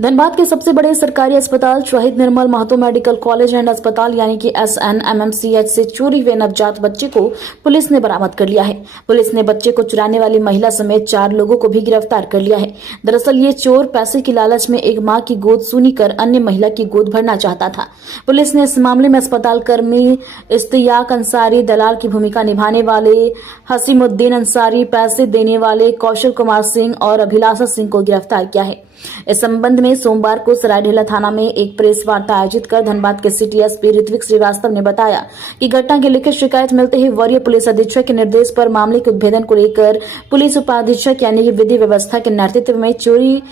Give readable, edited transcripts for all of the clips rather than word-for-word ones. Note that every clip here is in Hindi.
धनबाद के सबसे बड़े सरकारी अस्पताल शहीद निर्मल महतो मेडिकल कॉलेज एंड अस्पताल यानी कि SNMMCH से चोरी हुए नवजात बच्चे को पुलिस ने बरामद कर लिया है। पुलिस ने बच्चे को चुराने वाली महिला समेत 4 लोगों को भी गिरफ्तार कर लिया है। दरअसल ये चोर पैसे की लालच में एक मां की गोद सूनी कर अन्य महिला की गोद भरना चाहता था। पुलिस ने इस मामले में अस्पताल कर्मी इश्तियाक अंसारी, दलाल की भूमिका निभाने वाले हसीमुद्दीन अंसारी, पैसे देने वाले कौशल कुमार सिंह और अभिलाषा सिंह को गिरफ्तार किया है। इस संबंध में सोमवार को सरायढेला थाना में एक प्रेस वार्ता आयोजित कर धनबाद के सिटी एसपी ऋत्विक श्रीवास्तव ने बताया कि घटना की लिखित शिकायत मिलते ही वरीय पुलिस अधीक्षक के निर्देश पर मामले के उद्भेदन को लेकर पुलिस उपाधीक्षक यानी कि विधि व्यवस्था के नेतृत्व में चोरी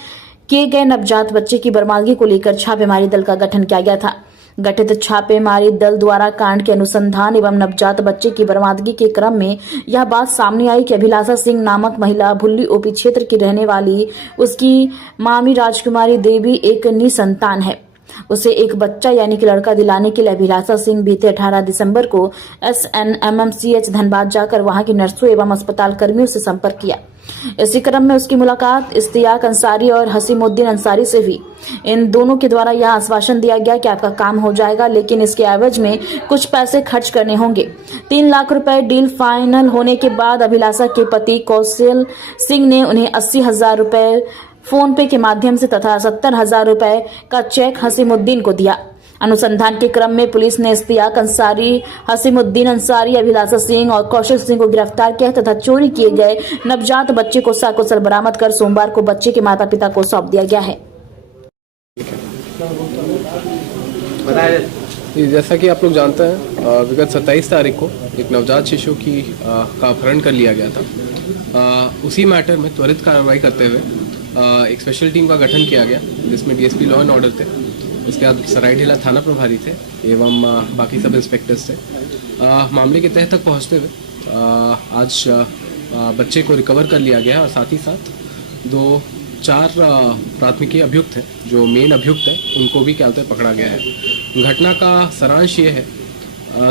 किए गए नवजात बच्चे की बरामदगी को लेकर छापेमारी दल का गठन किया गया था। गठित छापेमारी दल द्वारा कांड के अनुसंधान एवं नवजात बच्चे की बरामदगी के क्रम में यह बात सामने आई कि अभिलाषा सिंह नामक महिला भुल्ली ओपी क्षेत्र की रहने वाली उसकी मामी राजकुमारी देवी एक निसंतान है। उसे एक बच्चा यानी कि लड़का दिलाने के लिए अभिलाषा सिंह बीते 18 दिसंबर को SNMMCH धनबाद जाकर वहां की नर्सों एवं अस्पताल कर्मियों से संपर्क किया। इसी क्रम में उसकी मुलाकात इश्तियाक अंसारी और हसीमुद्दीन अंसारी से हुई। इन दोनों के द्वारा यह आश्वासन दिया गया कि आपका काम हो जाएगा, लेकिन इसके एवज में कुछ पैसे खर्च करने होंगे। 3 लाख रुपए डील फाइनल होने के बाद अभिलाषा के पति कौशल सिंह ने उन्हें 80,000 रुपए फोन पे के माध्यम से तथा 70,000 रुपए का चेक हसीमुद्दीन को दिया। अनुसंधान के क्रम में पुलिस ने इश्तियाक अंसारी, हसीमुद्दीन अंसारी, अभिलाषा सिंह और कौशल सिंह को गिरफ्तार किया तथा चोरी किए गए नवजात बच्चे को सकुशल बरामद कर सोमवार को बच्चे के माता पिता को सौंप दिया गया है। जैसा कि आप लोग जानते हैं, विगत 27 तारीख को एक नवजात शिशु का अपहरण कर लिया गया था। उसी मैटर में त्वरित कार्रवाई करते हुए एक स्पेशल टीम का गठन किया गया, जिसमें DSP लॉ एंड ऑर्डर थे, उसके बाद सरायढेला थाना प्रभारी थे एवं बाकी सब इंस्पेक्टर्स थे। मामले के तह तक पहुंचते हुए आज बच्चे को रिकवर कर लिया गया और साथ ही साथ 4 प्राथमिकी अभियुक्त हैं, जो मेन अभियुक्त हैं, उनको भी क्या होता है पकड़ा गया है। घटना का सारांश ये है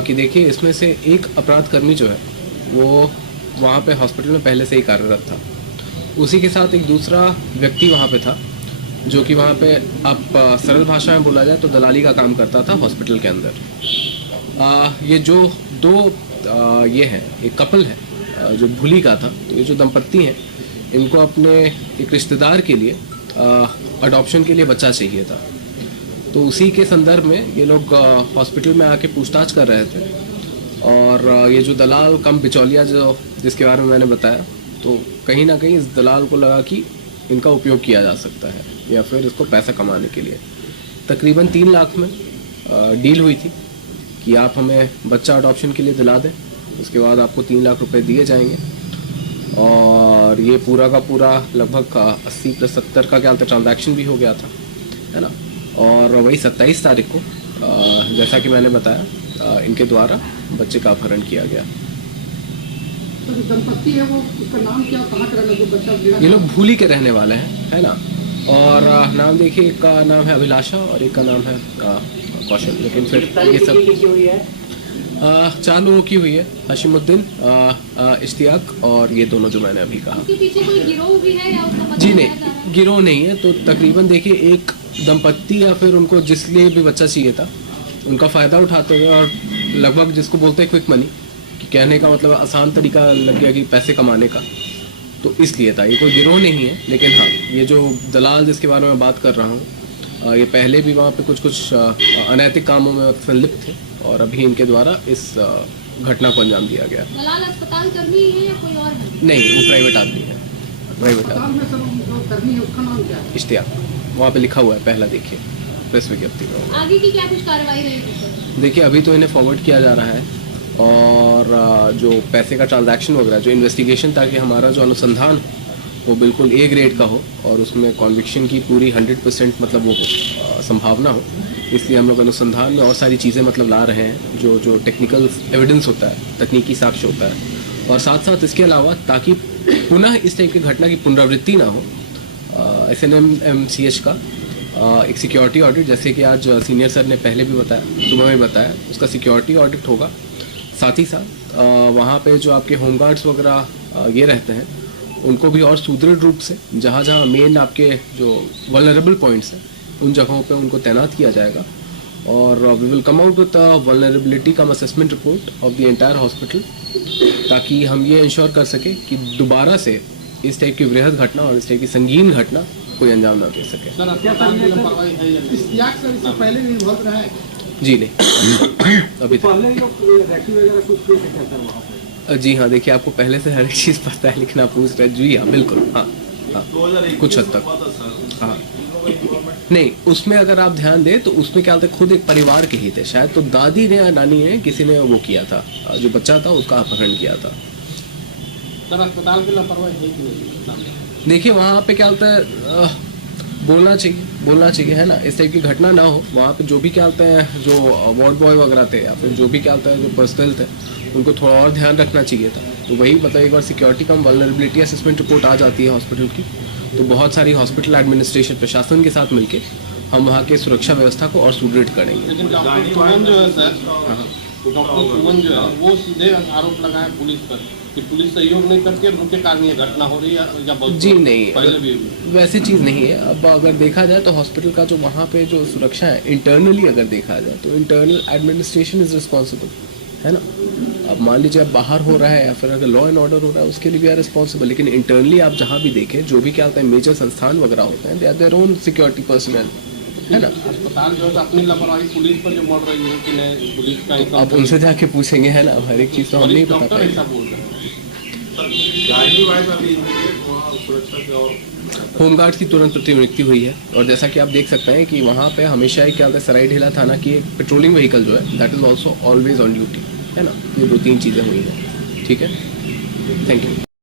कि देखिए, इसमें से एक अपराध कर्मी जो है वो वहाँ पे हॉस्पिटल में पहले से ही कार्यरत था। उसी के साथ एक दूसरा व्यक्ति वहाँ पे था, जो कि वहाँ पे आप सरल भाषा में बोला जाए तो दलाली का काम करता था हॉस्पिटल के अंदर। ये जो 2 ये हैं, एक कपल है जो भूली का था, तो ये जो दंपत्ति हैं, इनको अपने एक रिश्तेदार के लिए अडॉप्शन के लिए बच्चा चाहिए था। तो उसी के संदर्भ में ये लोग हॉस्पिटल में आके पूछताछ कर रहे थे और ये जो दलाल कम बिचौलिया जिसके बारे में मैंने बताया, तो कहीं ना कहीं इस दलाल को लगा कि इनका उपयोग किया जा सकता है या फिर इसको पैसा कमाने के लिए। तकरीबन 3 लाख में डील हुई थी कि आप हमें बच्चा अडॉप्शन के लिए दिला दें, उसके बाद आपको 3 लाख रुपए दिए जाएंगे। और ये पूरा का पूरा लगभग 80 + 70 का क्या ट्रांजैक्शन भी हो गया था, है ना। और वही 27 तारीख को जैसा कि मैंने बताया, इनके द्वारा बच्चे का अपहरण किया गया। तो जो दंपत्ति है वो, उसका नाम क्या, कहाँ का रहने वाला बच्चा? ये लोग भूली के रहने वाले हैं, है ना। और नाम देखिए, एक का नाम है अभिलाषा और एक का नाम है कौशल। लेकिन फिर ये सब 4 लोगों की हुई है, हसीमुद्दीन, इश्तियाक और ये दोनों जो मैंने अभी कहा। पीछे कोई गिरोह भी है या उसका पता जी नहीं, गिरोह नहीं है। तो तकरीबन देखिए, एक दंपत्ति या फिर उनको जिस लिए भी बच्चा चाहिए था, उनका फ़ायदा उठाते हुए और लगभग जिसको बोलते हैं क्विक मनी, कि कहने का मतलब आसान तरीका लग गया कि पैसे कमाने का, तो इसलिए था। ये कोई गिरोह नहीं है। लेकिन हाँ, ये जो दलाल जिसके बारे में बात कर रहा हूँ, ये पहले भी वहाँ पे कुछ अनैतिक कामों में संलिप्त थे और अभी इनके द्वारा इस घटना को अंजाम दिया गया। दलाल अस्पताल कर्मी है या कोई और है? नहीं, वो प्राइवेट आदमी है, प्राइवेट आदमी। इश्तियाक वहाँ पे लिखा हुआ है, पहला देखिए प्रेस विज्ञप्ति में। आगे की क्या कुछ कार्रवाई रहेगी? देखिए, अभी तो इन्हें फॉरवर्ड किया जा रहा है और जो पैसे का ट्रांजैक्शन वगैरह, जो इन्वेस्टिगेशन, ताकि हमारा जो अनुसंधान वो बिल्कुल A ग्रेड का हो और उसमें कॉन्विक्शन की पूरी 100% मतलब वो संभावना हो। इसलिए हम लोग अनुसंधान में और सारी चीज़ें मतलब ला रहे हैं, जो टेक्निकल एविडेंस होता है, तकनीकी साक्ष्य होता है। और साथ साथ इसके अलावा, ताकि पुनः इस टाइप की घटना की पुनरावृत्ति ना हो, SNMMCH का एक सिक्योरिटी ऑडिट, जैसे कि आज सीनियर सर ने पहले भी बताया, सुबह में बताया, उसका सिक्योरिटी ऑडिट होगा। साथ ही साथ वहाँ पे जो आपके होमगार्ड्स वगैरह ये रहते हैं, उनको भी और सुदृढ़ रूप से जहाँ जहाँ मेन आपके जो वल्नरेबल पॉइंट्स हैं उन जगहों पे उनको तैनात किया जाएगा और we will come out with vulnerability come assessment report of the entire hospital ताकि हम ये इंश्योर कर सके कि दोबारा से इस टाइप की वृहद घटना और इस टाइप की संगीन घटना कोई अंजाम ना दे सके। सर अस्पताल में लापरवाही है या नहीं? इश्तियाक सर इससे पहले भी इन्वॉल्व रहा है? जी नहीं अभी तक। पहले लोग रैकी वगैरह कुछ किए थे क्या सर वहाँ पे? जी हाँ, देखिए आपको पहले से हर एक चीज़ पता है लेकिन आप पूछ रहे हैं। जी हाँ बिल्कुल, हाँ हाँ कुछ हद तक हाँ नहीं, उसमें अगर आप ध्यान दें तो उसमें क्या होता है, खुद एक परिवार के ही थे शायद, तो दादी ने या नानी ने किसी ने वो किया था, जो बच्चा था उसका अपहरण किया था। सर अस्पताल की लापरवाही है कि नहीं? देखिए वहाँ पे क्या होता है, बोलना चाहिए है ना, इस टाइप की घटना ना हो। वहाँ पे जो भी क्या होता है, जो वार्ड बॉय वगैरह थे या फिर जो भी क्या होता है जो पर्सनल थे, उनको थोड़ा और ध्यान रखना चाहिए था। तो वही मतलब एक बार सिक्योरिटी कम वल्नरेबिलिटी असेसमेंट रिपोर्ट आ जाती है हॉस्पिटल की, तो बहुत सारी हॉस्पिटल एडमिनिस्ट्रेशन प्रशासन के साथ मिलके हम वहाँ के सुरक्षा व्यवस्था को और सुदृढ़ करेंगे। लेकिन डॉक्टर सुमन जो है सर, डॉक्टर सुमन जो है वो सीधे आरोप लगाए पुलिस पर कि पुलिस सहयोग नहीं करती, अब उनके कारण ये घटना हो रही है या बहुत जी नहीं, पहले भी वैसी चीज़ नहीं है। अब अगर देखा जाए तो हॉस्पिटल का जो वहाँ पे जो सुरक्षा है इंटरनली अगर देखा जाए तो इंटरनल एडमिनिस्ट्रेशन इज रिस्पॉन्सिबल, है ना। अब मान लीजिए अब बाहर हो रहा है या फिर अगर लॉ एंड ऑर्डर हो रहा है उसके लिए भी आर रिस्पॉन्सिबल, लेकिन इंटरनली आप जहाँ भी देखें जो भी क्या होता है मेजर संस्थान वगैरह होते हैं, they are their own security personnel, है ना। अस्पताल जो है तो अपनी लापरवाही पुलिस पर जो मर रही है कि नहीं, पुलिस का ही आप उनसे जाके पूछेंगे, है ना, हर एक चीज़ तो हम नहीं बता डॉक्टर पाएंगे। ऐसा बोल रहे हैं। होमगार्ड की तुरंत प्रतिनियुक्ति हुई है और जैसा कि आप देख सकते हैं कि वहाँ पे हमेशा एक क्या होता है, सरायढेला थाना की एक पेट्रोलिंग व्हीकल जो है that is also always on duty, है ना। ये 2-3 चीज़ें हुई हैं, ठीक है, थैंक यू।